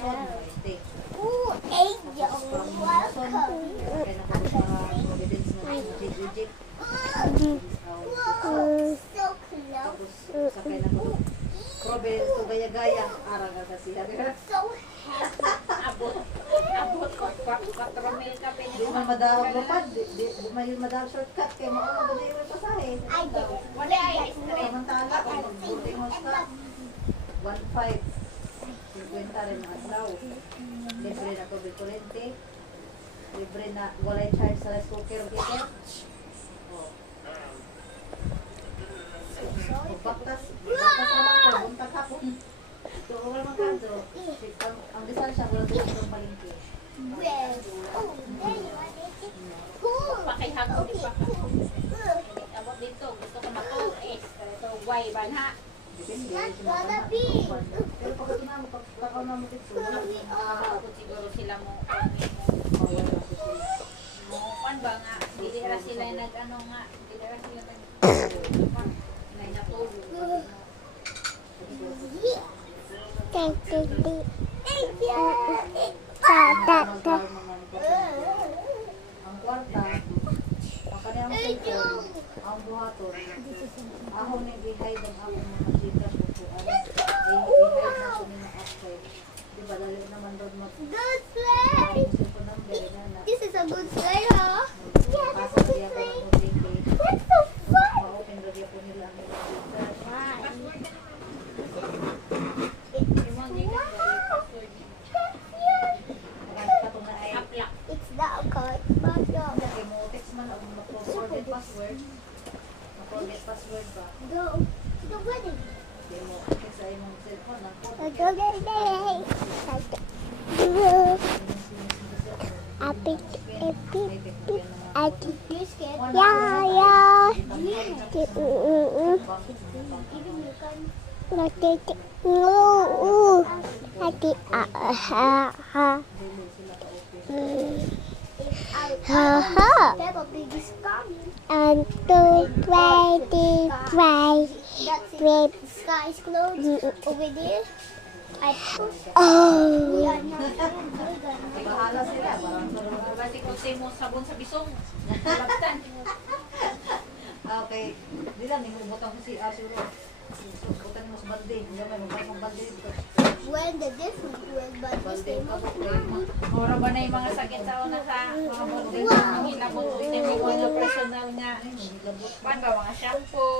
Lusod, este. Ooh, angel, welcome. Kaya na po sa Providence mo, legit. Whoa, so close. Tapos, sakay na po. Providence to gaya-gaya. Arang ka siya. So happy. Abot ko, 4 mil ka Di man madawag lupad. Di man yun madawag shortcut. Kaya mauna ba yung pasahe? I did it. Wala ay straight. Samantala, kung mag-boarding house ka, 1.5. 50 rin ang adlaw. Libre na tubig kurente. Libre na walay charge sa rice cooker. Okay? Oh. Baktas naman ko, buntag hapon. So, wala man kanto. Ang distansya, wala doon ang palengke. Well, oh, there you are. Cool. Pakihagod Okay, pa. cool. Abot dito, gusto ko matulis. So, why ba na? Depende. That's Sino gonna ka be. na. Pero pag ito naman, pag lakaw naman dito, Abot siguro sila mo. wala kasi sila. Mo, kan ba nga? Dili ra sila nag-ano nga. Dili ra sila nag- May natulog. Thank you. Ang kwarta, ang kanyang cellphone, ang buhaton, ako nang i-hide ang akong mga chika pupuan. I-hide na ko nila after. Diba, dali naman doon Good play. ang cellphone number na This is a good play, huh? Yeah, that's pasa a good diya ko play. ng OTP. That's so fun. Ma-open na diya po nila ang computer. Imong di ka password. Pagkat na ay, Aplak. It's not a card, but yeah. kay mo text man ang mag-forget password. Mag-forget password ba? Go. The wedding. Kay mo text sa imong cellphone ang code. Go get it. Happy, happy, happy. You scared? Yeah, yeah. Even you can. Peppa Pig is coming. And to play. That's it. The sky is closed. Over there. I put. Oh, We are not bigger. Bahala sila, parang sarong. Bati ko mo sabon sa bisong. Labtan. Okay, di lang, butang ko si Asuro. Butang mo sa balde, hindi naman magpapang balde dito. When the different will, but this Balde time ka of po. Ora ba na yung mga sakit sa una sa mga bonding? Ang hilabot din yung mga personal nga. Ay, nilabot. Pan ba mga shampoo?